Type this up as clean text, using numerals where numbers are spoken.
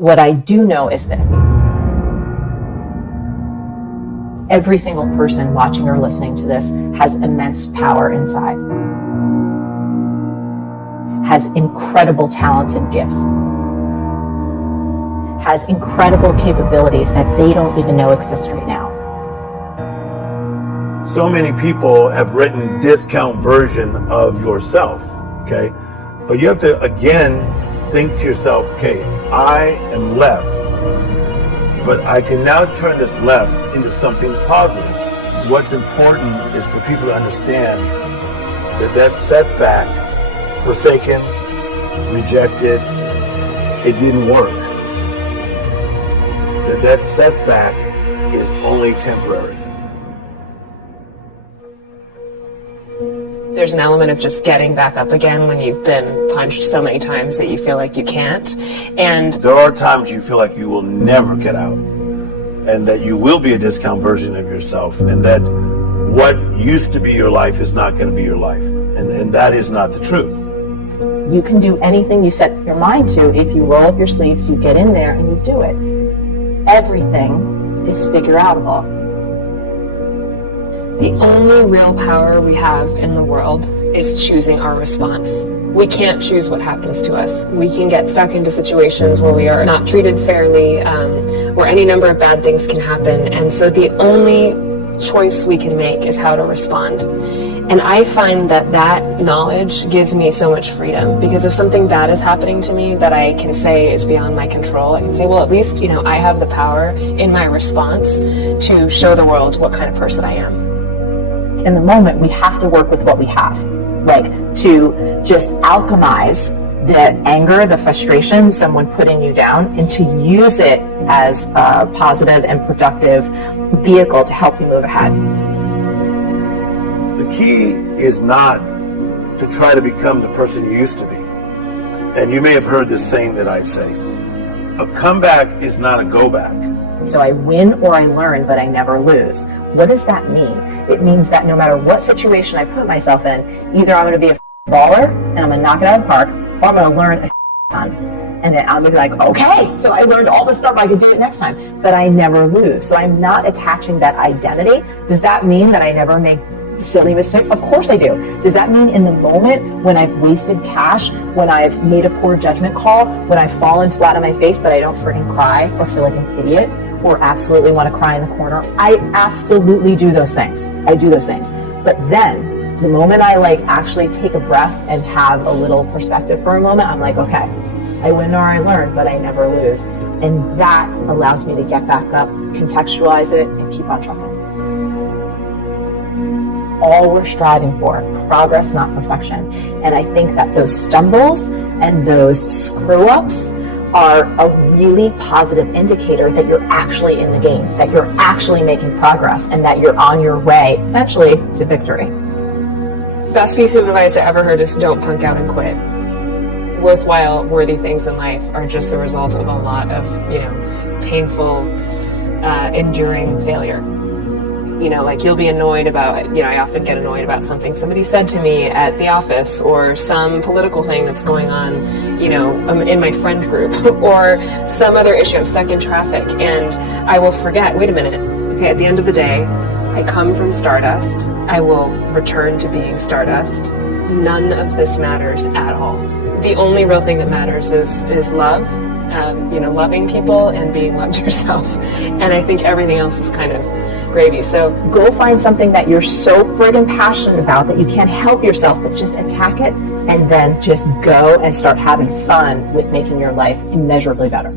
What I do know is this. Every single person watching or listening to this has immense power inside, has incredible talents and gifts, has incredible capabilities that they don't even know exist right now. So many people have written discount version of yourself, okay? But you have to, again, think to yourself, okay, I am left, but I can now turn this left into something positive. What's important is for people to understand that that setback, forsaken, rejected, it didn't work. That setback is only temporary. There's an element of just getting back up again when you've been punched so many times that you feel like you can't. And there are times you feel like you will never get out, and that you will be a discount version of yourself, and that what used to be your life is not going to be your life. And that is not the truth. You can do anything you set your mind to if you roll up your sleeves, you get in there and you do it. Everything is figure-outable. The only real power we have in the world is choosing our response. We can't choose what happens to us. We can get stuck into situations where we are not treated fairly, where any number of bad things can happen. And so the only choice we can make is how to respond. And I find that that knowledge gives me so much freedom, because if something bad is happening to me that I can say is beyond my control, I can say, well, at least, I have the power in my response to show the world what kind of person I am. In the moment, we have to work with what we have, like to just alchemize the anger, the frustration, someone putting you down, and to use it as a positive and productive vehicle to help you move ahead. The key is not to try to become the person you used to be. And you may have heard this saying that I say, a comeback is not a go back. So I win or I learn, but I never lose. What does that mean? It means that no matter what situation I put myself in, either I'm going to be a baller and I'm going to knock it out of the park, or I'm going to learn a ton. And then I'm going to be like, okay, so I learned all this stuff, I can do it next time. But I never lose. So I'm not attaching that identity. Does that mean that I never make silly mistakes? Of course I do. Does that mean in the moment when I've wasted cash, when I've made a poor judgment call, when I've fallen flat on my face, but I don't freaking cry or feel like an idiot or absolutely want to cry in the corner? I absolutely do those things. I do those things. But then the moment I actually take a breath and have a little perspective for a moment, I'm like, okay, I win or I learn, but I never lose. And that allows me to get back up, contextualize it, and keep on trucking. All we're striving for, progress, not perfection. And I think that those stumbles and those screw-ups are a really positive indicator that you're actually in the game, that you're actually making progress, and that you're on your way, eventually, to victory. Best piece of advice I ever heard is don't punk out and quit. Worthwhile, worthy things in life are just the result of a lot of, painful, enduring failure. You'll be annoyed about, I often get annoyed about something somebody said to me at the office, or some political thing that's going on, in my friend group, or some other issue. I'm stuck in traffic, and I will forget, wait a minute, okay, at the end of the day, I come from stardust. I will return to being stardust. None of this matters at all. The only real thing that matters is love, loving people and being loved yourself. And I think everything else is kind of gravy. So go find something that you're so friggin' passionate about that you can't help yourself, but just attack it, and then just go and start having fun with making your life immeasurably better.